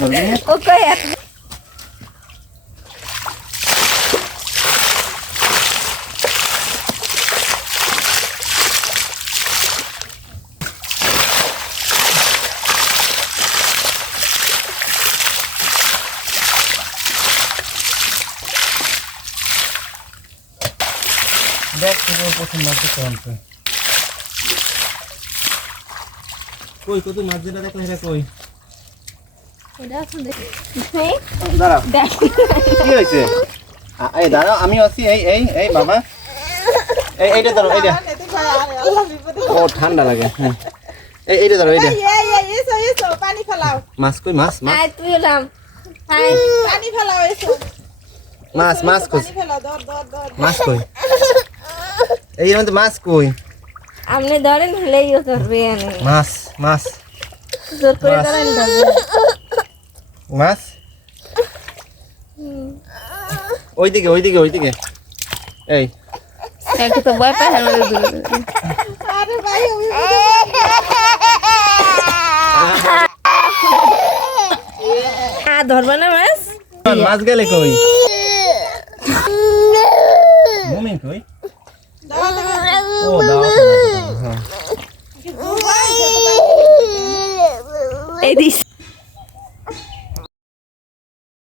ধরবি না? ও কই এত দেখ তোকে প্রথম মাছ দেখতে আনতে কই কত মাছ কি হয়েছে? এই দাঁড়াও আমি আছি এই এই এই বাবা। এই এইটা ধরো এইটা। ও ঠান্ডা লাগে হ্যাঁ। এই এইটা ধরো এইটা। পানি ফেলাও। মাছ কই মাছ মাছ? পানি ফেলাও এসো। মাছ মাছ কই? মাছ কই? এই মধ্যে মাছ কই? আপনি ধরেন হলেই ধরবে মাছ মাছ। জোর করে ধরেন ধরবে। মাছ? ওইদিকে ওইদিকে ওইদিকে। এই। একে তো এই মাছ? মাছ গেলে